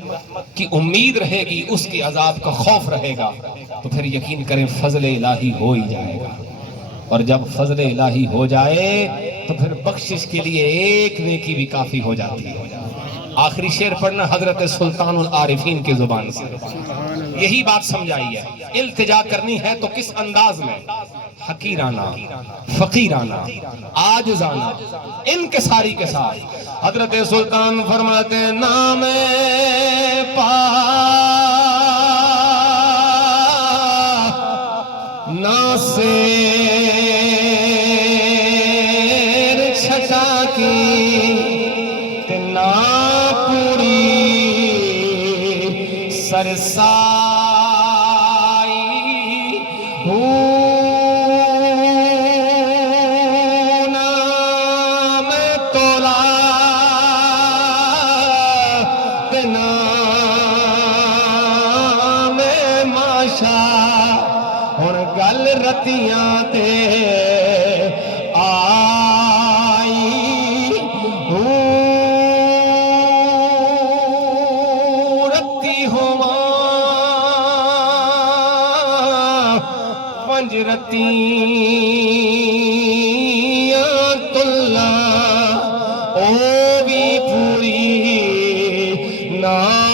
کی امید رہے گی، اس کی عذاب کا خوف رہے گا، تو پھر یقین کریں فضل الہی ہو ہی جائے گا. اور جب فضل الہی ہو جائے تو پھر بخشش کے لیے ایک نیکی بھی کافی ہو جاتی ہے. آخری شعر پڑھنا حضرت سلطان العارفین کی زبان سے، یہی بات سمجھائی ہے. التجا کرنی ہے تو کس انداز میں؟ حقیرانہ، فقیرانہ، عاجزانہ، انکساری کے ساتھ. حضرت سلطان فرماتے ہیں نام پا ناسیر چھٹا کی نا پوری سرسائی رتیاں تے آئی رتی ہوا پنج رتیاں تلا او بھی پوری ناہی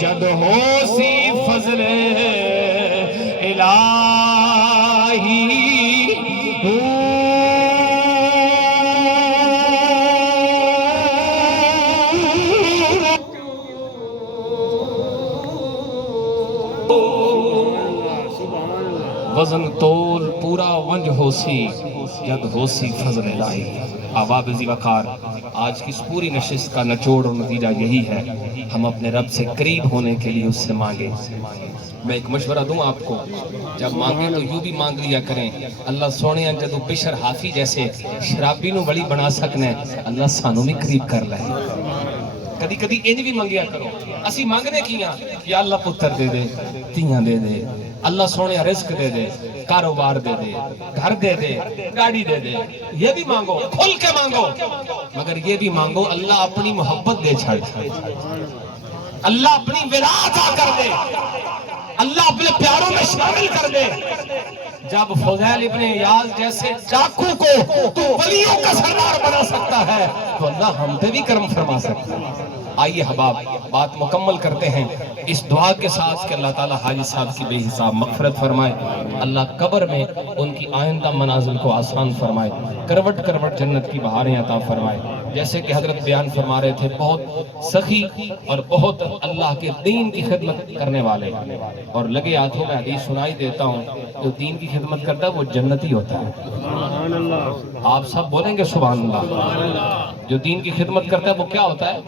جد ہو سی فضل الہی وزن تول پورا ونج ہوسی جد ہوسی فضل الہی۔ آباب ذی وقار، آج کی اس پوری نشست کا نچوڑ اور نتیجہ یہی ہے، ہم اپنے رب سے قریب ہونے کے لیے اس سے مانگیں۔ میں ایک مشورہ دوں آپ کو، جب مانگیں تو یوں بھی مانگ لیا کریں، اللہ سونے جدو بشر حافی جیسے شرابی نو بڑی بنا سکنے، اللہ سانو بھی قریب کر لائے۔ کدی کدی انج بھی منگیا کرو، اسی مانگنے کیاں یا اللہ پتر دے دے، تیاں دے دے، اللہ سونے رزق دے دے، کاروبار دے دے، گھر دے دے، گاڑی دے دے، یہ بھی مانگو، کھل کے مانگو، مگر یہ بھی مانگو اللہ اپنی محبت دے چھڑ، اللہ اپنی ولایت عطا کر دے، اللہ اپنے پیاروں میں شامل کر دے۔ جب فضیل ابن عیاض جیسے ڈاکو کو تو ولیوں کا سردار بنا سکتا ہے تو اللہ ہم پہ بھی کرم فرما سکتا ہے۔ آئیے حباب بات مکمل کرتے ہیں اس دعا کے ساتھ کہ اللہ تعالیٰ حاجی صاحب کی بے حساب مغفرت فرمائے، اللہ قبر میں ان کی آئندہ منازل کو آسان فرمائے، کروٹ کروٹ جنت کی بہاریں عطا فرمائے۔ جیسے کہ حضرت بیان فرما رہے تھے، بہت سخی اور بہت اللہ کے دین کی خدمت کرنے والے، اور لگے ہاتھوں میں حدیث سنائی دیتا ہوں، جو دین کی خدمت کرتا ہے وہ جنتی ہوتا ہے۔ آپ سب بولیں گے سبحان اللہ۔ جو دین کی خدمت کرتا ہے وہ کیا ہوتا ہے؟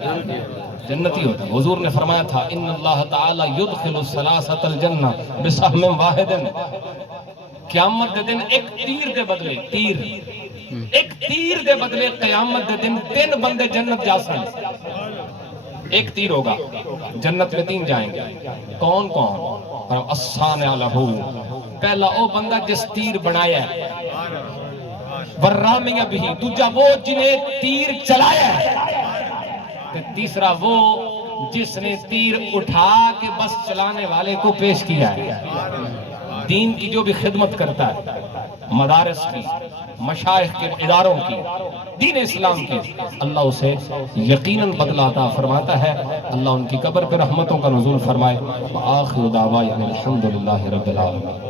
جنتی ہوتا ہے۔ حضور نے فرمایا تھا ان اللہ تعالی یدخل الثلاثۃ الجنہ بسہم واحد، قیامت دے دن ایک تیر دے بدلے ایک تیر دے بدلے قیامت دے دن 3 بندے جنت جا سن۔ ایک تیر ہوگا، جنت میں 3 جائیں گے۔ کون کون؟ الصانع لہو، پہلا او بندہ جس تیر بنایا ہے، والرامی بھی، دوجا وہ جنہیں تیر چلایا ہے، تیسرا وہ جس نے تیر اٹھا کے بس چلانے والے کو پیش کیا ہے۔ دین کی جو بھی خدمت کرتا ہے، مدارس کی، مشائخ کے اداروں کی، دین اسلام کی، اللہ اسے یقیناً بدلہ عطا فرماتا ہے۔ اللہ ان کی قبر پر رحمتوں کا نزول فرمائے۔ وآخر دعوانا الحمدللہ رب العالمین۔